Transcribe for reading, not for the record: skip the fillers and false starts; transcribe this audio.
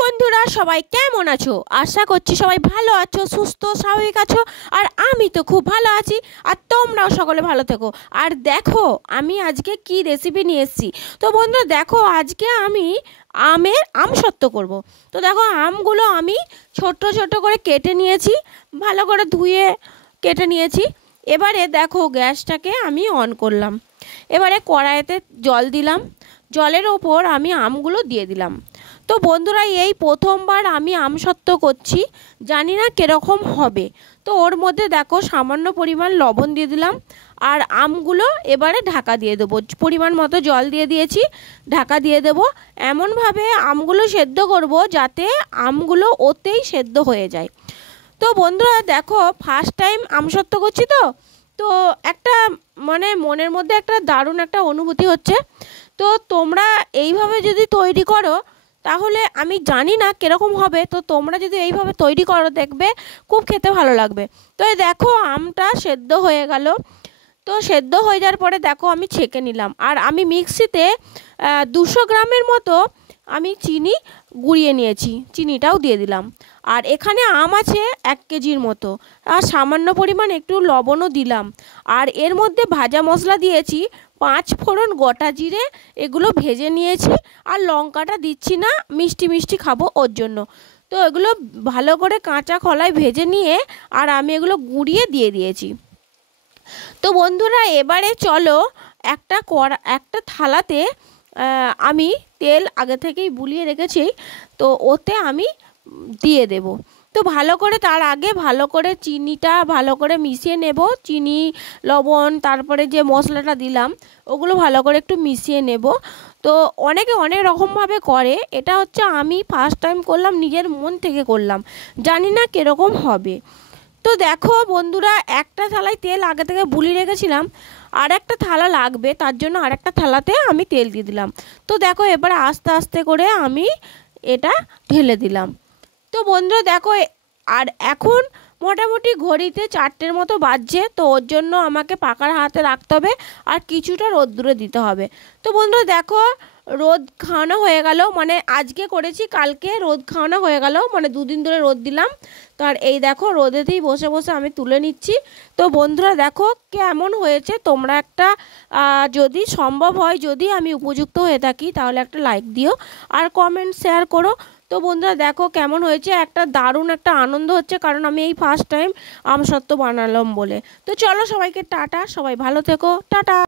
বন্ধুরা সবাই কেমন আছো? আশা করছি সবাই ভালো আছো, সুস্থ স্বাভাবিক আছো। আর আমি তো খুব ভালো আছি, আর তোমরাও সকলে ভালো থেকো। আর দেখো আমি আজকে কি রেসিপি নিয়ে এসেছি। তো বন্ধুরা দেখো, আজকে আমি আমসত্ত্ব করব। তো দেখো আমগুলো আমি ছোট ছোট করে কেটে নিয়েছি, ভালো করে ধুয়ে কেটে নিয়েছি। এবারে দেখো গ্যাসটাকে আমি অন করলাম। এবারে কড়াইতে জল দিলাম, জলের ওপর আমি আমগুলো দিয়ে দিলাম। তো বন্ধুরা এই প্রথমবার আমি আমসত্ত্ব করছি, জানি না কীরকম হবে। তো ওর মধ্যে দেখো সামান্য পরিমাণ লবণ দিয়ে দিলাম, আর আমগুলো এবারে ঢাকা দিয়ে দেবো। পরিমাণ মতো জল দিয়ে দিয়েছি, ঢাকা দিয়ে দেবো। এমনভাবে আমগুলো সেদ্ধ করব যাতে আমগুলো ওতেই সেদ্ধ হয়ে যায়। তো বন্ধুরা দেখো ফার্স্ট টাইম আমসত্ত্ব করছি, তো একটা মনের মধ্যে একটা দারুণ একটা অনুভূতি হচ্ছে। তো তোমরা এইভাবে যদি তৈরি করো তাহলে আমি জানি না কীরকম হবে। তো তোমরা যদি এইভাবে তৈরি করো দেখবে খুব খেতে ভালো লাগবে। তো এই দেখো আমটা সেদ্ধ হয়ে গেল। তো সেদ্ধ হয়ে যাওয়ার পরে দেখো আমি ছেঁকে নিলাম, আর আমি মিক্সিতে 200 গ্রামের মতো আমি চিনি গুঁড়িয়ে নিয়েছি, চিনিটাও দিয়ে দিলাম। আর এখানে আম আছে 1 কেজির মতো, আর সামান্য পরিমাণ একটু লবণও দিলাম। আর এর মধ্যে ভাজা মশলা দিয়েছি, 5 ফোড়ন, গোটা জিরে, এগুলো ভেজে নিয়েছি। আর লঙ্কাটা দিচ্ছি না, মিষ্টি মিষ্টি খাবো ওর জন্য। তো এগুলো ভালো করে কাঁচা খোলায় ভেজে নিয়ে আর আমি এগুলো গুঁড়িয়ে দিয়ে দিয়েছি। তো বন্ধুরা এবারে চলো একটা থালাতে আমি তেল আগে থেকেই বুলিয়ে রেখেছি, তো ওতে আমি দিয়ে দেব। তো ভালো করে তার আগে ভালো করে চিনিটা ভালো করে মিশিয়ে নেব। চিনি, লবণ, তারপরে যে মশলাটা দিলাম ওগুলো ভালো করে একটু মিশিয়ে নেব। তো অনেকে অনেক রকমভাবে করে, এটা হচ্ছে আমি ফার্স্ট টাইম করলাম, নিজের মন থেকে করলাম, জানি না কীরকম হবে। তো দেখো বন্ধুরা একটা থালায় তেল আগে থেকে বুলিয়ে রেখেছিলাম, আর একটা থালা লাগবে, তার জন্য আর একটা থালাতে আমি তেল দিয়ে দিলাম। তো দেখো এবার আস্তে আস্তে করে আমি এটা ঢেলে দিলাম। তো বন্ধুরা দেখো, আর এখন মোটামুটি ঘড়িতে 4টের মতো বাজছে। তো ওর জন্য আমাকে পাকার হাতে রাখতে হবে, আর কিছুটা রোদ্দুরে দিতে হবে। তো বন্ধুরা দেখো রোদ খাওয়ানো হয়ে গেল, আজকে করেছি, কালকে রোদ খাওয়ানো হয়ে গেল, 2 দিন ধরে রোদ দিলাম। তো আর এই দেখো রোদেতেই বসে বসে আমি তুলে নিচ্ছি। তো বন্ধুরা দেখো কেমন হয়েছে, তোমরা একটা যদি সম্ভব হয়, যদি আমি উপযুক্ত হয়ে থাকি তাহলে একটা লাইক দিও, আর কমেন্ট শেয়ার করো। তো বন্ধুরা দেখো কেমন হয়েছে, একটা দারুণ একটা আনন্দ হচ্ছে, কারণ আমি এই ফার্স্ট টাইম আমসত্ত্ব বানালাম বলে। তো চলো সবাইকে টাটা, সবাই ভালো থেকো, টাটা।